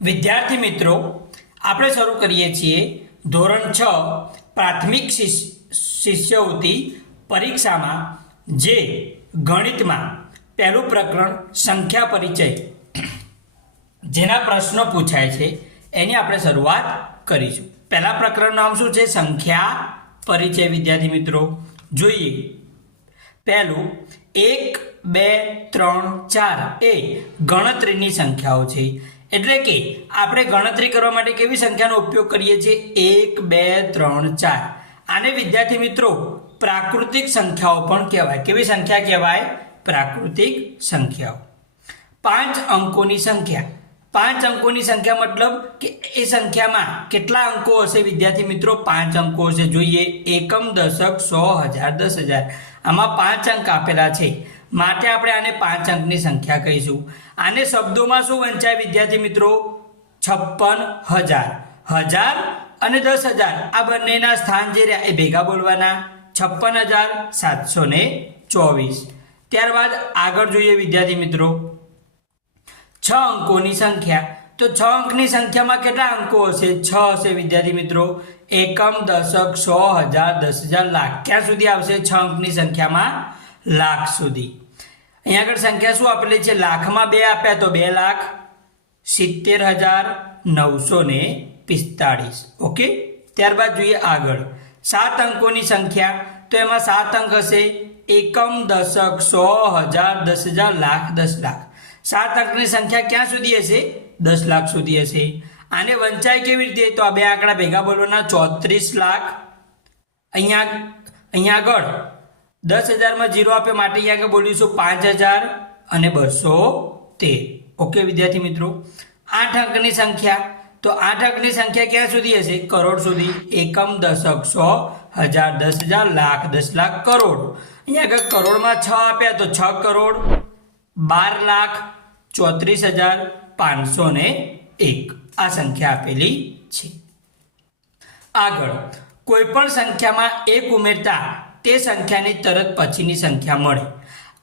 વિદ્યાર્થી મિત્રો, આપણે શરૂ કરીએ છીએ ધોરણ છ, પ્રાથમિક શિષ- શિષ્યવૃત્તિ પરીક્ષામાં, જે ગણિતમાં પહેલું પ્રકરણ સંખ્યા પરિચય. જેના પ્રશ્નો પૂછાય છે, એની આપણે શરૂઆત કરીશું. પહેલા પ્રકરણનું નામ શું છે? સંખ્યા પરિચય, વિદ્યાર્થી મિત્રો. જોઈએ. પહેલું, એક, બે, ત્રણ, ચાર. એ ગણતરીની સંખ્યાઓ છે. એટલે કે આપણે ગણતરી કરવા માટે કેવી સંખ્યાનો ઉપયોગ કરીએ છીએ? એક, બે, ત્રણ, ચાર. આને વિદ્યાર્થી મિત્રો પ્રાકૃતિક સંખ્યાઓ પણ કહેવાય. કેવી સંખ્યા કહેવાય? પ્રાકૃતિક સંખ્યાઓ. પાંચ અંકોની સંખ્યા. પાંચ અંકોની સંખ્યા મતલબ કે એ સંખ્યામાં કેટલા અંકો હશે વિદ્યાર્થી મિત્રો? પાંચ અંકો હશે. જોઈએ. એકમ દશક સો હજાર દસ હજાર. આમાં પાંચ અંક આપેલા છે. માટે આપણે આને પાંચ અંકની સંખ્યા કહીશું. આને શબ્દોમાં શું વંચાય વિદ્યાર્થી મિત્રો? છપ્પન હજાર. હજાર અને દસ હજાર. આ બંનેના સ્થાન જે રહ્યા એ ભેગા બોલવાના. છપ્પન હજાર સાતસો ને ચોવીસ. ત્યારબાદ આગળ જોઈએ વિદ્યાર્થી મિત્રો. છ અંકોની સંખ્યા. તો છ અંકની સંખ્યામાં કેટલા અંકો હશે? છ હશે વિદ્યાર્થી મિત્રો. એકમ, દશક, સો હજાર, દસ હજાર લાખ. ક્યાં સુધી આવશે? છ અંકની સંખ્યામાં લાખ સુધી. અહીંયા આગળ સંખ્યા શું આપેલી છે? લાખમાં બે આપ્યા તો બે લાખ સિત્તેર હજાર નવસો ને પિસ્તાળીસ. ઓકે? ત્યારબાદ જોઈએ આગળ. સાત અંકોની સંખ્યા. તો એમાં સાત અંક હશે. એકમ, દશક, સો, હજાર, દસ હજાર, લાખ, દસ લાખ. સાત અંકની સંખ્યા ક્યાં સુધી હશે? દસ લાખ સુધી હશે. આને વંચાય કેવી રીતે? તો આ બે આંકડા ભેગા બોલવાના. ચોત્રીસ લાખ. અહીંયા અહીંયા આગળ. દસ હજારમાં જીરો આપે માટે અહીંયા આગળ બોલીશું પાંચ હજાર અને બસો તેર. ઓકે વિદ્યાર્થી મિત્રો? આઠ અંકની સંખ્યા. તો આઠ અંકની સંખ્યા ક્યાં સુધી હશે? કરોડ સુધી. એકમ દશક સો હજાર દસ હજાર લાખ દસ લાખ કરોડ. અહીંયા આગળ કરોડમાં છ આપ્યા તો છ કરોડ, બાર લાખ ચોત્રીસ હજાર પાંચસો ને એક. આ સંખ્યા આપેલી છે. આગળ. કોઈ પણ સંખ્યામાં એક ઉમેરતા તે સંખ્યાની તરત પછીની સંખ્યા મળે.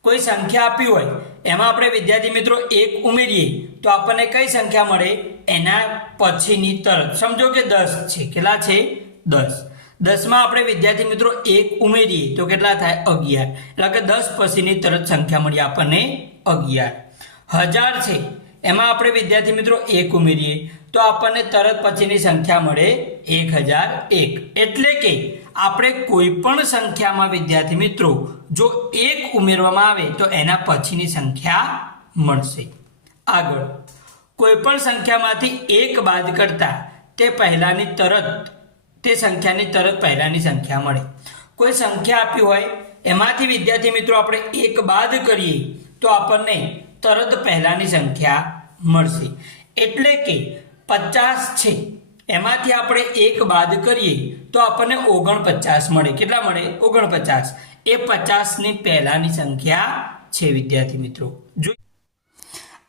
કોઈ સંખ્યા આપી હોય, એમાં આપણે વિદ્યાર્થી મિત્રો એક ઉમેરીએ, તો આપણને કઈ સંખ્યા મળે? એના પછીની તરત. સમજો કે દસ છે. કેટલા છે? દસ. દસમાં આપણે વિદ્યાર્થી મિત્રો એક ઉમેરીએ, તો કેટલા થાય? અગિયાર. એટલે કે દસ પછીની તરત સંખ્યા મળી આપણને અગિયાર. હજાર છે. એમાં આપણે વિદ્યાર્થી મિત્રો એક ઉમેરીએ. તો આપણને તરત પછીની સંખ્યા મળે એક હજાર એક. એટલે કે આપણે કોઈ પણ સંખ્યામાં વિદ્યાર્થી મિત્રો, જો એક ઉમેરવામાં આવે તો એના પછીની સંખ્યા મળશે. આગળ. કોઈ પણ સંખ્યામાંથી એક બાદ કરતા તે પહેલાની તરત, તે સંખ્યાની તરત પહેલાની સંખ્યા મળે. કોઈ સંખ્યા આપી હોય, એમાંથી વિદ્યાર્થી મિત્રો આપણે એક બાદ કરીએ, તો આપણને તરત પહેલાની સંખ્યા મળશે. એટલે કે પચાસ છે. એમાંથી આપણે એક બાદ કરીએ તો આપણને ઓગણપચાસ મળે. કેટલા મળે? ઓગણપચાસ. એ પચાસની પહેલાંની સંખ્યા છે, વિદ્યાર્થી મિત્રો. જો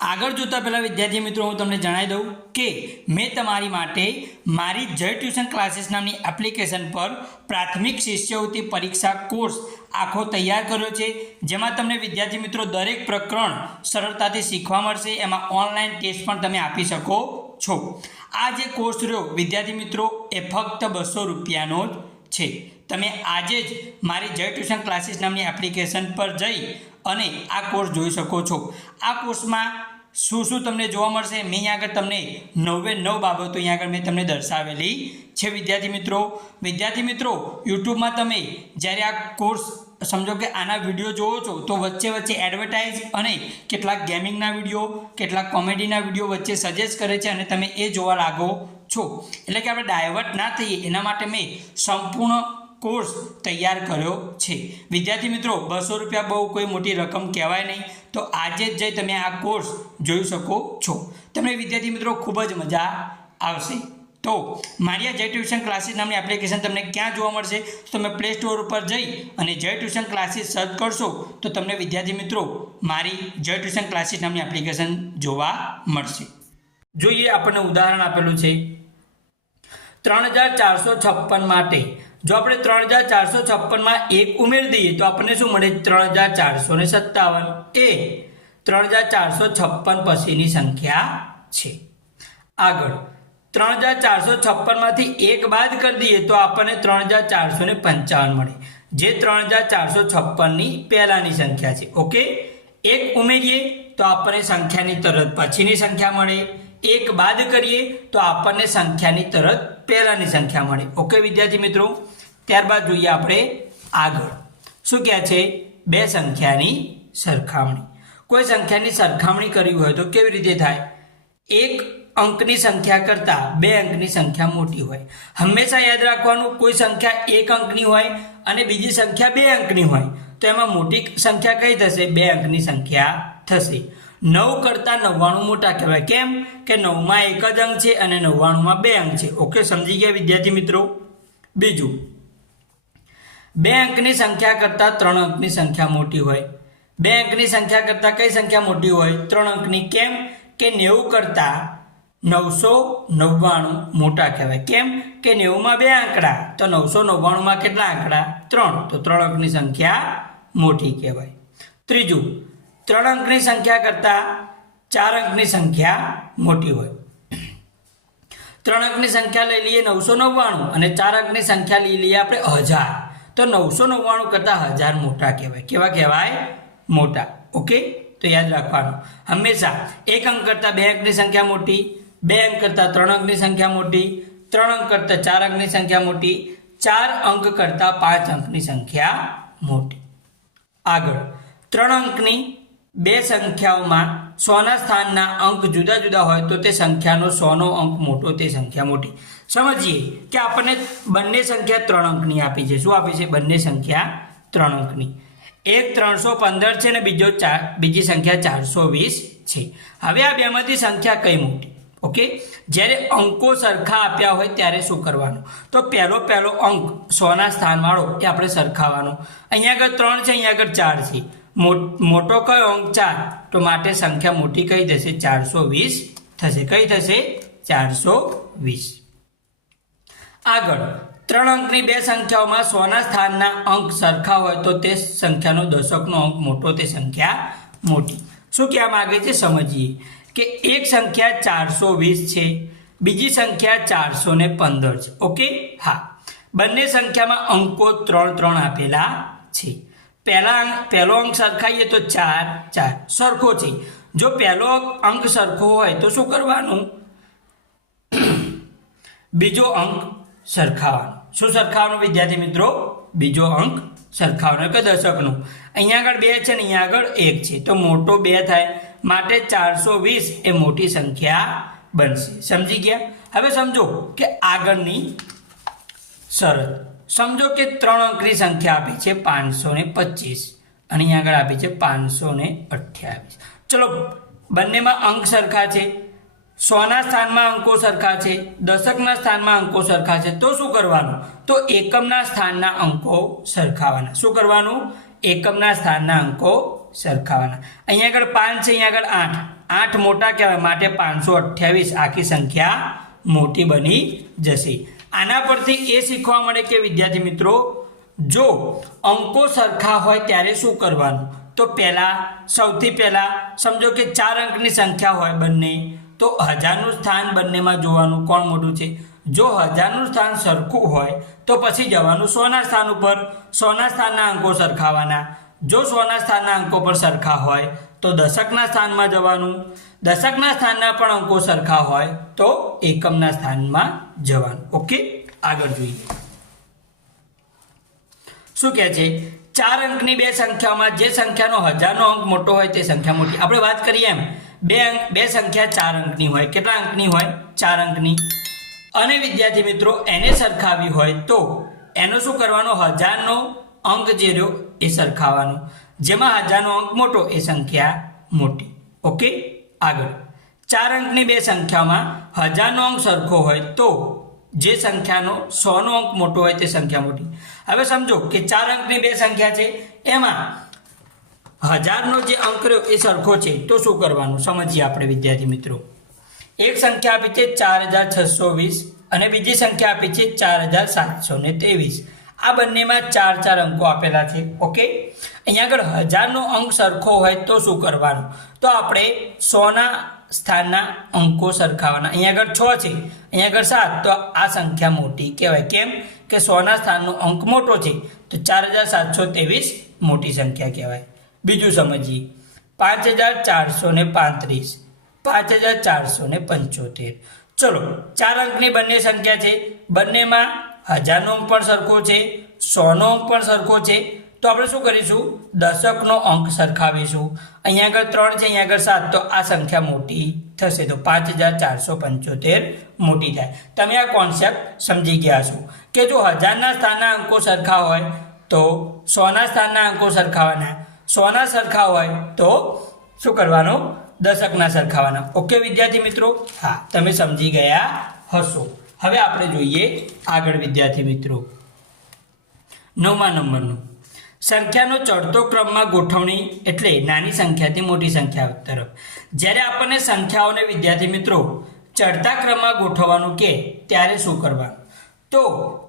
આગળ જોતા પહેલાં, વિદ્યાર્થી મિત્રો, હું તમને જણાવી દઉં કે મેં તમારી માટે મારી જય ટ્યુશન ક્લાસીસ નામની એપ્લિકેશન પર પ્રાથમિક શિષ્યવૃત્તિ પરીક્ષા કોર્સ આખો તૈયાર કર્યો છે. જેમાં તમને, વિદ્યાર્થી મિત્રો, દરેક પ્રકરણ સરળતાથી શીખવા મળશે. એમાં ઓનલાઈન ટેસ્ટ પણ તમે આપી શકો છો. આ જે કોર્સ રહ્યો, વિદ્યાર્થી મિત્રો, એ ફક્ત બસો રૂપિયાનો જ છે. તમે આજે જ મારી જય ટ્યુશન ક્લાસીસ નામની એપ્લિકેશન પર જઈ અને આ કોર્સ જોઈ શકો છો. આ કોર્સમાં શું શું તમને જોવા મળશે, મેં અહીંયા આગળ તમને નવે નવ બાબતો અહીંયા આગળ મેં તમને દર્શાવેલી છે, વિદ્યાર્થી મિત્રો. વિદ્યાર્થી મિત્રો, યુટ્યુબમાં તમે જ્યારે આ કોર્સ સમજો કે આના વીડિયો જોવો છો તો વચ્ચે વચ્ચે એડવર્ટાઇઝ અને કેટલાક ગેમિંગના વીડિયો કેટલાક કોમેડીના વીડિયો વચ્ચે સજેસ્ટ કરે છે અને તમે એ જોવા લાગો છો. એટલે કે આપણે ડાયવર્ટ ના થઈએ, એના માટે મેં સંપૂર્ણ કોર્સ તૈયાર કર્યો છે. વિદ્યાર્થી મિત્રો, બસો રૂપિયા બહુ કોઈ મોટી રકમ કહેવાય નહીં. તો આજે જ જઈ તમે આ કોર્સ જોઈ શકો છો. તમને વિદ્યાર્થી મિત્રો, ખૂબ જ મજા આવશે. તો મારી જય ટ્યુશન ક્લાસીસ નામની એપ્લિકેશન તમને ક્યાં જોવા મળશે? તો તમે પ્લે સ્ટોર ઉપર જઈ અને જય ટ્યુશન ક્લાસીસ સર્ચ કરશો, તો તમને વિદ્યાર્થી મિત્રો મારી જય ટ્યુશન ક્લાસીસ નામની એપ્લિકેશન જોવા મળશે. જોઈએ આપણને ઉદાહરણ આપેલું છે. ત્રણ હજાર ચારસો છપ્પન માટે જો આપણે ત્રણ હજાર ચારસો છપ્પનમાં એક ઉમેરી દઈએ, તો આપણને શું મળે? ત્રણ હજાર ચારસો ને સત્તાવન. એ ત્રણ હજાર ચારસો છપ્પન પછીની સંખ્યા છે. આગળ. ત્રણ હજાર ચારસો છપ્પનમાંથી એક બાદ કરી દઈએ તો આપણને ત્રણ હજાર ચારસો ને પંચાવન મળે. જે ત્રણ હજાર ચારસો છપ્પનની પહેલાંની સંખ્યા છે. ઓકે? એક ઉમેરીએ તો આપણને સંખ્યાની તરત પછીની સંખ્યા મળે. એક બાદ કરીએ તો આપણને સંખ્યાની તરત પહેલાંની સંખ્યા મળે. ઓકે વિદ્યાર્થી મિત્રો? ત્યારબાદ જોઈએ આપણે આગળ. શું કહે છે? બે સંખ્યાની સરખામણી. કોઈ સંખ્યાની સરખામણી કરવી હોય તો કેવી રીતે થાય? એક અંકની સંખ્યા કરતાં બે અંકની સંખ્યા મોટી હોય. હંમેશા યાદ રાખવાનું, કોઈ સંખ્યા એક અંકની હોય અને બીજી સંખ્યા બે અંકની હોય. તો એમાં મોટી સંખ્યા કઈ થશે? બે અંકની સંખ્યા થશે. નવ કરતાં નવ્વાણું મોટા કહેવાય. કેમ? કે નવમાં એક જ અંક છે અને નવ્વાણુંમાં બે અંક છે. ઓકે, સમજી ગયા વિદ્યાર્થી મિત્રો? બીજું. બે અંકની સંખ્યા કરતાં ત્રણ અંકની સંખ્યા મોટી હોય. બે અંકની સંખ્યા કરતાં કઈ સંખ્યા મોટી હોય? ત્રણ અંકની. કેમ? કે નેવું કરતાં નવસો નવ્વાણું મોટા કહેવાય. કેમ કે નેવુંમાં બે આંકડા, તો નવસો નવ્વાણુંમાં કેટલા આંકડા? ત્રણ. તો ત્રણ અંકની સંખ્યા મોટી કહેવાય. ત્રીજું, ત્રણ અંકની સંખ્યા કરતાં ચાર અંકની સંખ્યા મોટી હોય. ત્રણ અંકની સંખ્યા લઈ લઈએ નવસો નવ્વાણું અને ચાર અંકની સંખ્યા લઈ લઈએ આપણે હજાર. તો નવસો નવ્વાણું કરતાં હજાર મોટા કહેવાય. કેવા કહેવાય? મોટા. ઓકે? તો યાદ રાખવાનું. હંમેશા એક અંક કરતાં બે અંકની સંખ્યા મોટી બે અંક કરતાં ત્રણ અંકની સંખ્યા મોટી, ત્રણ અંક કરતાં ચાર અંકની સંખ્યા મોટી, ચાર અંક કરતાં પાંચ અંકની સંખ્યા મોટી. આગળ, ત્રણ અંકની બે સંખ્યાઓમાં સોના સ્થાનના અંક જુદા જુદા હોય તો તે સંખ્યાનો સોનો અંક મોટો, તે સંખ્યા મોટી. સમજીએ કે આપણને બંને સંખ્યા ત્રણ અંકની આપી છે. શું આપી છે? બંને સંખ્યા ત્રણ અંકની. એક ત્રણસો પંદર છે ને બીજો ચાર, બીજી સંખ્યા ચારસો વીસ છે. હવે આ બેમાંથી સંખ્યા કઈ મોટી? ઓકે? જ્યારે અંકો સરખા આપ્યા હોય ત્યારે શું કરવાનું? તો પહેલો પહેલો અંક સોના સ્થાનવાળો એ આપણે સરખાવાનો. અહીંયા આગળ ત્રણ છે, અહીંયા આગળ ચાર છે. મોટો કયો અંક ચાર? તો માટે સંખ્યા મોટી કઈ થશે? ચારસો વીસ થશે. કઈ થશે? ચારસો વીસ. આગળ. ત્રણ અંકની બે સંખ્યાઓમાં સોના સ્થાનના અંક સરખા હોય તો તે સંખ્યાનો દશકનો અંક મોટો, તે સંખ્યા મોટી. શું કહેવા માગે છે? સમજીએ. કે એક સંખ્યા ચારસો વીસ છે, બીજી સંખ્યા ચારસો ને પંદર છે. ઓકે? હા. બંને સંખ્યામાં અંકો ત્રણ ત્રણ આપેલા છે. પહેલા પહેલો અંક સરખાઈએ તો ચાર ચાર. સરખો છે. જો પહેલો અંક સરખો હોય તો શું કરવાનું? બીજો અંક સરખાવાનો. શું સરખાવાનો વિદ્યાર્થી મિત્રો? બીજો અંક સરખાવાનો કે દશકનો. અહીંયા આગળ બે છે ને, અહીંયા આગળ એક છે. તો મોટો બે થાય. માટે ચારસો વીસ એ મોટી સંખ્યા બનશે. સમજી ગયા? હવે સમજો કે આગળની શરત. સમજો કે ત્રણ અંકની સંખ્યા આપી છે પાંચસો ને પચીસ અને અહીંયા આગળ આપી છે પાંચસો ને અઠ્યાવીસ. ચલો, બંનેમાં અંક સરખા છે. સોના સ્થાનમાં અંકો સરખા છે. દશકના સ્થાનમાં અંકો સરખા છે. તો શું કરવાનું? તો એકમના સ્થાનના અંકો સરખાવાના. શું કરવાનું? એકમના સ્થાનના અંકો સરખાવાના. અહીંયા આગળ પાંચ છે, અહીંયા આગળ આઠ. આઠ મોટા કહેવાય માટે પાંચસો અઠ્યાવીસ આખી સંખ્યા મોટી બની જશે. આના પરથી એ શીખવા મળે કે, વિદ્યાર્થી મિત્રો, જો અંકો સરખા હોય ત્યારે શું કરવાનું? તો પહેલાં, સૌથી પહેલાં, સમજો કે ચાર અંકની સંખ્યા હોય બંને, તો હજારનું સ્થાન બંનેમાં જોવાનું કોણ મોટું છે? જો હજારનું સ્થાન સરખું હોય, તો પછી જવાનું સોના સ્થાન ઉપર. સોના સ્થાનના અંકો સરખાવાના. જો સોના સ્થાનના અંકો પર સરખા હોય, તો દશકના સ્થાનમાં જવાનું. દશકના સ્થાનના પણ અંકો સરખા હોય, તો એકમના સ્થાનમાં જવાનું. ઓકે? આગળ જોઈએ. શું કહે છે? ચાર અંકની બે સંખ્યામાં જે સંખ્યાનો હજારનો અંક મોટો હોય તે સંખ્યા મોટી. આપણે વાત કરીએ એમ. બે અંક બે સંખ્યા ચાર અંકની હોય. કેટલા અંકની હોય? ચાર અંકની. અને વિદ્યાર્થી મિત્રો, એને સરખાવી હોય તો એનો શું કરવાનો? હજારનો અંક જે રહ્યો એ સરખાવાનો. જેમાં હજારનો અંક મોટો, એ સંખ્યા મોટી. ઓકે? આગળ. ચાર અંકની બે સંખ્યામાં હજારનો અંક સરખો હોય તો જે સંખ્યાનો સોનો અંક મોટો હોય તે સંખ્યા મોટી. હવે સમજો કે ચાર અંકની બે સંખ્યા છે. એમાં હજારનો જે અંક રહ્યો એ સરખો છે. તો શું કરવાનું? સમજીએ આપણે વિદ્યાર્થી મિત્રો. એક સંખ્યા આપી છે ચાર હજાર છસો વીસ અને બીજી સંખ્યા આપી છે ચાર હજાર સાતસો ને ત્રેવીસ. આ બંનેમાં ચાર ચાર અંકો આપેલા છે. ઓકે? અહીંયા આગળ હજારનો અંક સરખો હોય તો શું કરવાનું? તો આપણે સોના સ્થાનના અંકો સરખાવાના. અહીંયા આગળ છ છે. અહીંયા આગળ સાત. તો આ સંખ્યા મોટી કહેવાય. કેમ? કે સોના સ્થાનનો અંક મોટો છે. તો ચાર હજાર સાતસો ત્રેવીસ મોટી સંખ્યા કહેવાય. બીજું સમજીએ. પાંચ હજાર ચારસો ને પાંત્રીસ. પાંચ હજાર ચારસો ને પંચોતેર. ચલો, ચાર અંકની બંને સંખ્યા છે. બંનેમાં હજારનો અંક પણ સરખો છે, સોનો અંક પણ સરખો છે. તો આપણે શું કરીશું? દશકનો અંક સરખાવીશું. અહીંયા આગળ ત્રણ છે, અહીંયા આગળ સાત. તો આ સંખ્યા મોટી થશે. તો પાંચ હજાર ચારસો પંચોતેર મોટી થાય. તમે આ કોન્સેપ્ટ સમજી ગયા છો. કે જો હજારના સ્થાનના અંકો સરખા હોય, તો સોના સ્થાનના અંકો સરખાવાના. સોના સરખા હોય, તો શું કરવાનું? દશકના સરખાવાના. ઓકે, વિદ્યાર્થી મિત્રો? હા, તમે સમજી ગયા હશો. હવે આપણે જોઈએ આગળ, વિદ્યાર્થી મિત્રો. નવમા નંબરનું. સંખ્યાનો ચડતો ક્રમમાં ગોઠવણી એટલે નાની સંખ્યાથી મોટી સંખ્યા તરફ. જ્યારે આપણને સંખ્યાઓને વિદ્યાર્થી મિત્રો ચડતા ક્રમમાં ગોઠવવાનું કે ત્યારે શું કરવાનું? તો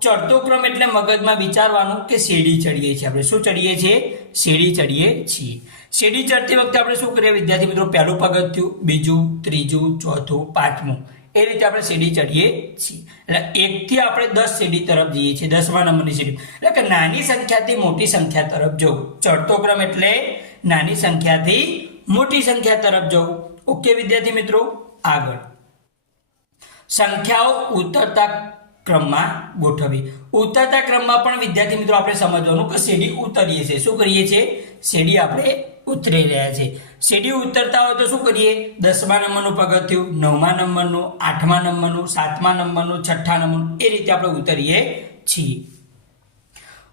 ચડતો ક્રમ એટલે મગજમાં વિચારવાનું કે સીડી ચડીએ છીએ આપણે. શું ચડીએ છીએ? સીડી ચડીએ છીએ. સીડી ચડતી વખતે આપણે શું કરીએ? વિદ્યાર્થી મિત્રો, પહેલું પગથિયું, બીજું, ત્રીજું, ચોથું, પાંચમું. એ રીતે આપણે સીડી ચડીએ છીએ. એટલે એકથી આપણે દસ સીડી તરફ જઈએ છીએ, દસમા નંબરની સીડી એટલે કે નાની સંખ્યાથી મોટી સંખ્યા તરફ જવું. ચડતો ક્રમ એટલે નાની સંખ્યાથી મોટી સંખ્યા તરફ જવું. ઓકે વિદ્યાર્થી મિત્રો, આગળ. સંખ્યાઓ ઉતરતા ક્રમમાં ગોઠવી ઉતરતા ક્રમમાં પણ વિદ્યાર્થી મિત્રો, આપણે સમજવાનું કે સીડી ઉતરીએ છીએ. શું કરીએ છીએ? સીડી આપણે ઉતરી રહ્યા છે. સીડી ઉતરતા હોય તો શું કરીએ? દસમા નંબરનું પગથિયું, નવમા નંબરનું, આઠમા નંબરનું, સાતમા નંબરનું, છઠ્ઠા નંબરનું એ રીતે આપણે ઉતરીએ છીએ.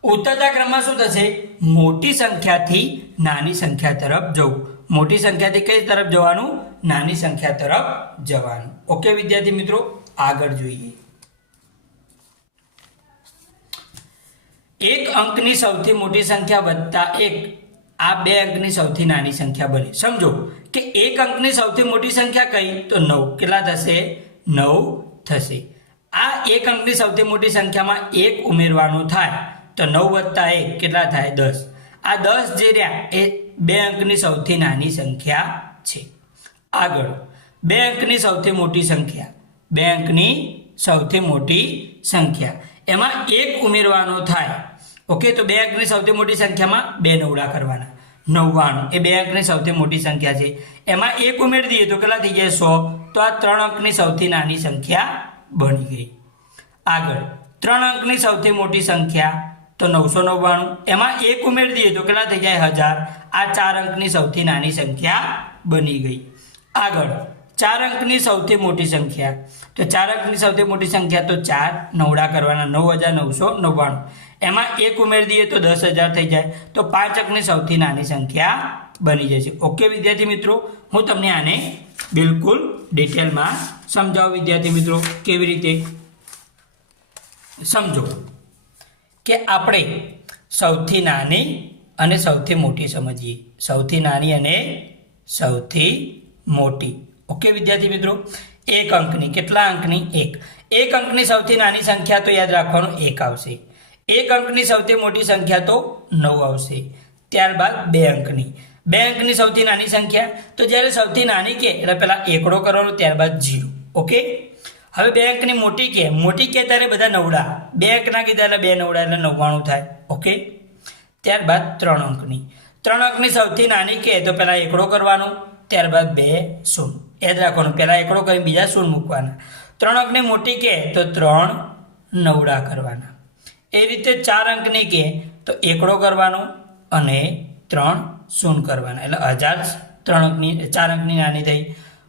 ઉતરતા ક્રમમાં શું થશે? મોટી સંખ્યાથી નાની સંખ્યા તરફ જવું. મોટી સંખ્યાથી કઈ તરફ જવાનું? નાની સંખ્યા તરફ જવાનું. ઓકે વિદ્યાર્થી મિત્રો, આગળ જોઈએ. એક અંકની સૌથી મોટી સંખ્યા વધતા એક. આ બે અંકની સૌથી નાની સંખ્યા બની. સમજો કે એક અંકની સૌથી મોટી સંખ્યા કઈ? તો નવ. કેટલા થશે? નવ થશે. આ એક અંકની સૌથી મોટી સંખ્યામાં એક ઉમેરવાનું થાય. તો નવ વત્તા એક કેટલા થાય? દસ. આ દસ જે રહ્યા એ બે અંકની સૌથી નાની સંખ્યા છે. આગળ. બે અંકની સૌથી મોટી સંખ્યા. બે અંકની સૌથી મોટી સંખ્યા. એમાં એક ઉમેરવાનો થાય. ઓકે, તો બે અંકની સૌથી મોટી સંખ્યામાં બે નવડા કરવાના. નવ્વાણું. એ બે અંકની સૌથી મોટી સંખ્યા છે. એમાં એક ઉમેરી દઈએ તો કેટલા થઈ જાય સો? તો આ ત્રણ અંકની સૌથી નાની સંખ્યા બની ગઈ. આગળ. ત્રણ અંકની સૌથી મોટી સંખ્યા તો નવસો નવ્વાણું. એમાં એક ઉમેરી દઈએ તો કેટલા થઈ જાય હજાર? આ ચાર અંકની સૌથી નાની સંખ્યા બની ગઈ. આગળ. ચાર અંકની સૌથી મોટી સંખ્યા. તો ચાર અંકની સૌથી મોટી સંખ્યા તો ચાર. નવડા કરવાના નવ હજાર નવસો નવ્વાણું. એમાં એક ઉમેરી દઈએ તો દસ હજાર થઈ જાય. તો પાંચ અંકની સૌથી નાની સંખ્યા બની જશે. ઓકે વિદ્યાર્થી મિત્રો, હું તમને આને બિલકુલ ડિટેલમાં સમજાવું. વિદ્યાર્થી મિત્રો, કેવી રીતે? સમજો કે આપણે સૌથી નાની અને સૌથી મોટી સમજીએ. સૌથી નાની અને સૌથી મોટી. ઓકે વિદ્યાર્થી મિત્રો, એક અંકની કેટલા અંકની? એક. એક અંકની સૌથી નાની સંખ્યા તો યાદ રાખવાનું, એક આવશે. એક અંકની સૌથી મોટી સંખ્યા તો નવ આવશે. ત્યારબાદ બે અંકની. બે અંકની સૌથી નાની સંખ્યા, તો જ્યારે સૌથી નાની કે, એટલે પહેલાં એકડો કરવાનો, ત્યારબાદ જીરો. ઓકે? હવે બે અંકની મોટી કે મોટી કે ત્યારે બધા નવડા. બે અંકના કીધા એટલે બે નવડા એટલે નવ્વાણું થાય. ઓકે? ત્યારબાદ ત્રણ અંકની. ત્રણ અંકની સૌથી નાની કે, તો પહેલાં એકડો કરવાનો, ત્યારબાદ બે શૂન્ય યાદ રાખવાનું પહેલાં એકડો કરી બીજા શૂન્ય મૂકવાના. ત્રણ અંકની મોટી કે, તો ત્રણ નવડા કરવાના. એ રીતે ચાર અંકની કે તો એકડો કરવાનો અને ત્રણ શૂન્ય કરવાના. એટલે હજાર ત્રણ અંકની, ચાર અંકની નાની થઈ.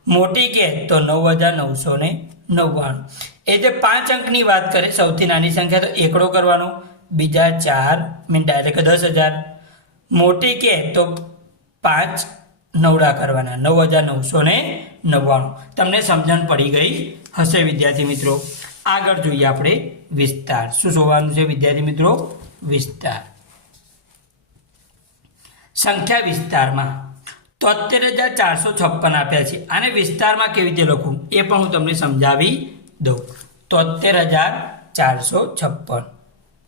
મોટી કે તો નવ હજાર નવસો ને નવ્વાણું. એ જે પાંચ અંકની વાત કરે, સૌથી નાની સંખ્યા, તો એકડો કરવાનો. બીજા ચાર મીન ડાયરેક્ટ દસ હજાર મોટી કે તો પાંચ નવડા કરવાના નવ હજાર નવસો ને નવ્વાણું. તમને સમજણ પડી ગઈ હશે, વિદ્યાર્થી મિત્રો. આગળ જોઈએ આપણે વિસ્તાર. શું જોવાનું છે વિદ્યાર્થી મિત્રો? વિસ્તાર. સંખ્યા વિસ્તારમાં તોતેર હજાર ચારસો છપ્પન આપ્યા છે. આને વિસ્તારમાં કેવી રીતે લખું? એ પણ હું તમને સમજાવી દઉં. તોતેર હજાર ચારસો છપ્પન.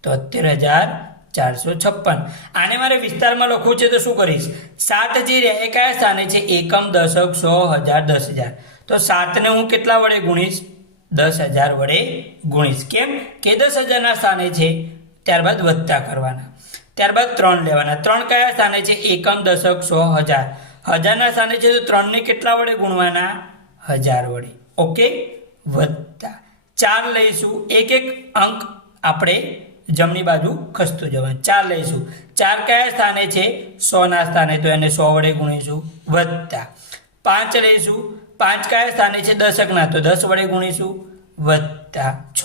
તોતેર હજાર ચારસો છપ્પન. આને મારે વિસ્તારમાં લખવું છે તો શું કરીશ? સાત જે રહે એ કયા સ્થાને છે, એકમ દશક સો હજાર દસ હજાર. તો સાતને હું કેટલા વડે ગુણીશ? દસ હજાર વડે ગુણીશ. કેમ? કે દસ હજારના સ્થાને છે. ત્યારબાદ વધતા કરવાના. ત્યારબાદ ત્રણ લેવાના. ત્રણ કયા સ્થાને છે? એકમ, દશક, સો, હજાર. હજારના સ્થાને છે તો ત્રણને કેટલા વડે ગુણવાના? હજાર વડે. ઓકે? વધતા. ચાર લઈશું. એક એક અંક આપણે જમણી બાજુ ખસતું જવાનું. ચાર લઈશું. ચાર કયા સ્થાને છે? સોના સ્થાને. તો એને સો વડે ગુણીશું. વધતા. પાંચ લઈશું. પાંચ કયા સ્થાને છે દશકના, તો દસ વડે ગુણીશું વત્તા છ.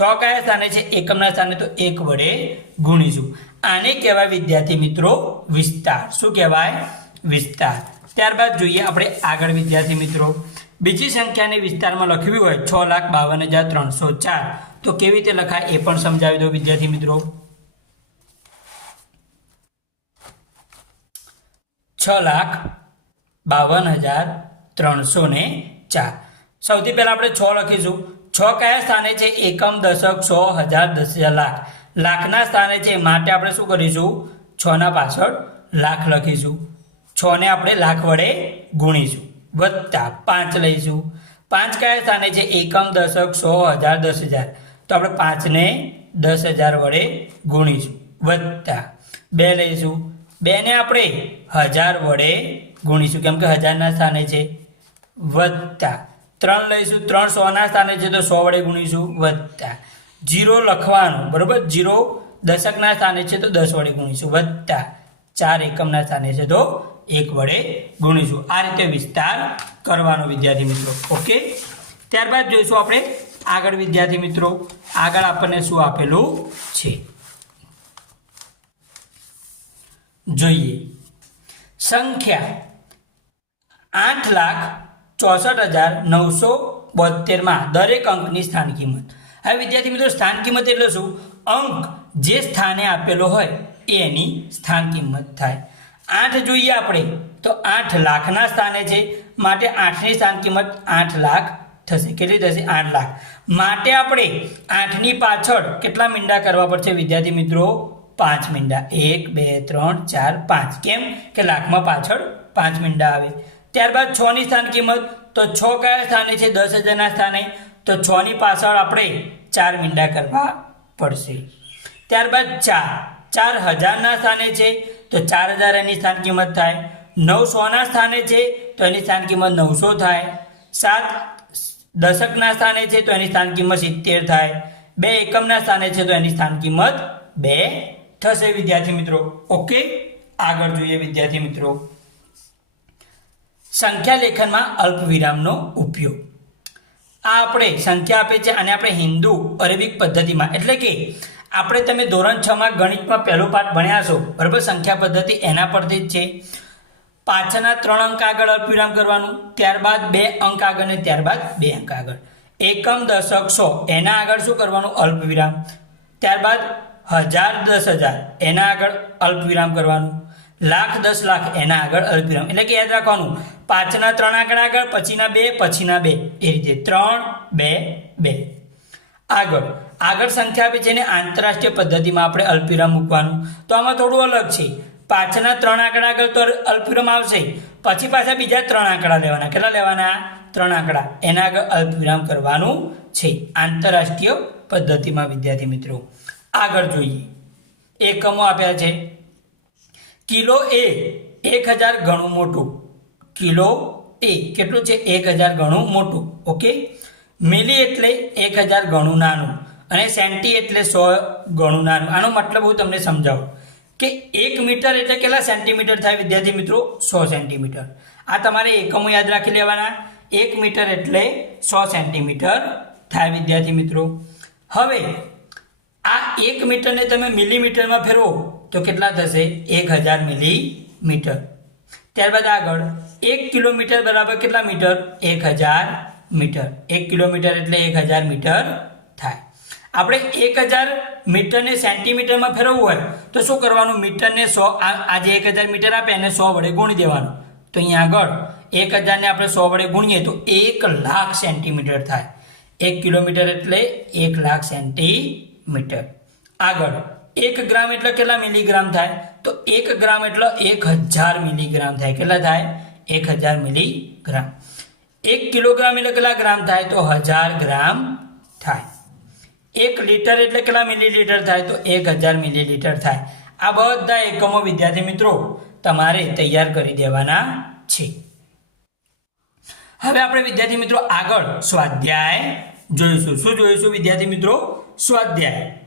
છ કયા સ્થાને છે એકમના સ્થાને, તો એક વડે ગુણીશું. આને કહેવાય વિદ્યાર્થી મિત્રો વિસ્તાર. શું કહેવાય? વિસ્તાર. ત્યારબાદ જોઈએ આપણે આગળ વિદ્યાર્થી મિત્રો. બીજી સંખ્યાને વિસ્તારમાં લખવી હોય, છ લાખ બાવન હજાર ત્રણસો ચાર. તો કેવી રીતે લખાય એ પણ સમજાવી દો વિદ્યાર્થી મિત્રો. છ લાખ બાવન હજાર ત્રણસો ને ચાર. સૌથી પહેલા આપણે છ લખીશું. છ કયા સ્થાને છે? એકમ, દશક, સો, હજાર, દસ હજાર, લાખ. લાખના સ્થાને છે માટે આપણે શું કરીશું? છ ના પાછળ લાખ લખીશું. છ ને આપણે લાખ વડે ગુણીશું. વત્તા પાંચ લઈશું. પાંચ કયા સ્થાને છે? એકમ, દશક, સો, હજાર, દસ હજાર. તો આપણે પાંચને દસ હજાર વડે ગુણીશું. વત્તા બે લઈશું. બેને આપણે હજાર વડે ગુણીશું. કેમ કે હજારના સ્થાને છે. વત્તા. ત્રણ લઈશું ત્રણ સોના સ્થાને છે તો સો વડે ગુણીશું, વત્તા. જીરો લખવાનું, બરોબર? જીરો દશકના સ્થાને છે તો દસ વડે ગુણીશું, વત્તા. ચાર એકમના સ્થાને છે તો એક વડે ગુણીશું. આ રીતે વિસ્તાર કરવાનો વિદ્યાર્થી મિત્રો. ઓકે? ત્યારબાદ જોઈશું આપણે આગળ વિદ્યાર્થી મિત્રો. આગળ આપણને શું આપેલું છે? જોઈએ. સંખ્યા આઠ લાખ ચોસઠ હજાર નવસો બોતેરમાં દરેક અંકની સ્થાન કિંમત. હવે વિદ્યાર્થી મિત્રો, સ્થાન કિંમત એટલે શું? અંક જે સ્થાને આપેલો હોય એની સ્થાન કિંમત થાય. આઠ જોઈએ આપણે, તો આઠ લાખના સ્થાને છે. માટે આઠની સ્થાન કિંમત આઠ લાખ થશે. કેટલી થશે? આઠ લાખ. માટે આપણે આઠની પાછળ કેટલા મીંડા કરવા પડશે? વિદ્યાર્થી મિત્રો, પાંચ મીંડા. એક, બે, ત્રણ, ચાર, પાંચ. કેમ? કે લાખમાં પાછળ પાંચ મીંડા આવે. ત્યારબાદ છ ની સ્થાન કિંમત, તો છ કયા સ્થાને છે? દસ હજારના સ્થાને. તો છ ની પાછળ આપણે ચાર મીંડા કરવા પડશે. ત્યારબાદ ચાર. ચાર હજારના સ્થાને છે, તો ચાર હજાર એની સ્થાન કિંમત થાય. નવસોના સ્થાને છે, તો એની સ્થાન કિંમત નવસો થાય. સાત દશકના સ્થાને છે, તો એની સ્થાન કિંમત સિત્તેર થાય. બે એકમના સ્થાને છે, તો એની સ્થાન કિંમત બે થશે. વિદ્યાર્થી મિત્રો, ઓકે? આગળ જોઈએ વિદ્યાર્થી મિત્રો. સંખ્યા લેખનમાં અલ્પવિરામનો ઉપયોગ. આ આપણે સંખ્યા આપે છે અને આપણે હિન્દુ અરેબિક પદ્ધતિમાં. એટલે કે આપણે તમે ધોરણ છ માં ગણિતમાં પહેલો પાઠ ભણ્યા છો, બરાબર? સંખ્યા પદ્ધતિ એના પરથી જ છે. પાછળના ત્રણ અંક આગળ અલ્પવિરામ કરવાનું, ત્યારબાદ બે અંક આગળ ને ત્યારબાદ બે અંક આગળ. એકમ દશક સો, એના આગળ શું કરવાનું? અલ્પવિરામ. ત્યારબાદ હજાર દસ હજાર, એના આગળ અલ્પવિરામ કરવાનું. લાખ, દસ લાખ, એના આગળ અલ્પવિરામ. એટલે કે યાદ રાખવાનું, પાંચના ત્રણ આંકડા આગળ, પછીના બે પછીના બે. એ રીતે ત્રણ, બે બે. આગળ. આગળ સંખ્યા આપે છે એને આંતરરાષ્ટ્રીય પદ્ધતિમાં આપણે અલ્પવિરામ મૂકવાનું. તો આમાં થોડું અલગ છે. પાછળના ત્રણ આંકડા આગળ તો અલ્પવિરામ આવશે. પછી પાછા બીજા ત્રણ આંકડા લેવાના. કેટલા લેવાના? ત્રણ આંકડા. એના આગળ અલ્પવિરામ કરવાનું છે. આંતરરાષ્ટ્રીય પદ્ધતિમાં વિદ્યાર્થી મિત્રો. આગળ જોઈએ. એકમો આપ્યા છે. કિલો એ એક હજાર ગણું મોટું. કિલો એ કેટલું છે? એક હજાર ગણું મોટું. ઓકે? મિલી એટલે એક હજાર ગણું નાનું અને સેન્ટી એટલે સો ગણું નાનું. આનો મતલબ હું તમને સમજાવું કે એક મીટર એટલે કેટલા સેન્ટીમીટર થાય વિદ્યાર્થી મિત્રો? સો સેન્ટીમીટર. આ તમારે એકમો યાદ રાખી લેવાના. એક મીટર એટલે સો સેન્ટીમીટર થાય વિદ્યાર્થી મિત્રો. હવે આ એક મીટરને તમે મિલીમીટરમાં ફેરવો. તો કેટલા થશે? એક હજાર મિલીમીટર. ત્યારબાદ આગળ, એક કિલોમીટર બરાબર કેટલા મીટર? એક હજાર મીટર. એક કિલોમીટર એટલે એક હજાર મીટર થાય. આપણે એક હજાર મીટરને સેન્ટીમીટરમાં ફેરવવું હોય, તો શું કરવાનું? મીટરને સો, આ આ એક હજાર મીટર આપે, એને સો વડે ગુણી દેવાનું. તો અહીંયા આગળ, એક હજારને આપણે સો વડે ગુણીએ, તો એક લાખ સેન્ટીમીટર થાય. એક કિલોમીટર એટલે એક લાખ સેન્ટીમીટર. આગળ એક ગ્રામ એટલે કેટલા મિલીગ્રામ થાય? તો એક ગ્રામ એટલે એક હજાર મિલીગ્રામ થાય. કેટલા થાય? એક હજાર મિલીગ્રામ. એક કિલોગ્રામ એટલે કેટલા ગ્રામ થાય? તો હજાર ગ્રામ થાય. એક લીટર એટલે કેટલા મિલીલીટર થાય? તો એક હજાર મિલીલીટર થાય. આ બધા એકમો, વિદ્યાર્થી મિત્રો, તમારે તૈયાર કરી દેવાના છે. હવે આપણે, વિદ્યાર્થી મિત્રો, આગળ સ્વાધ્યાય જોઈશું. શું જોઈશું, વિદ્યાર્થી મિત્રો? સ્વાધ્યાય.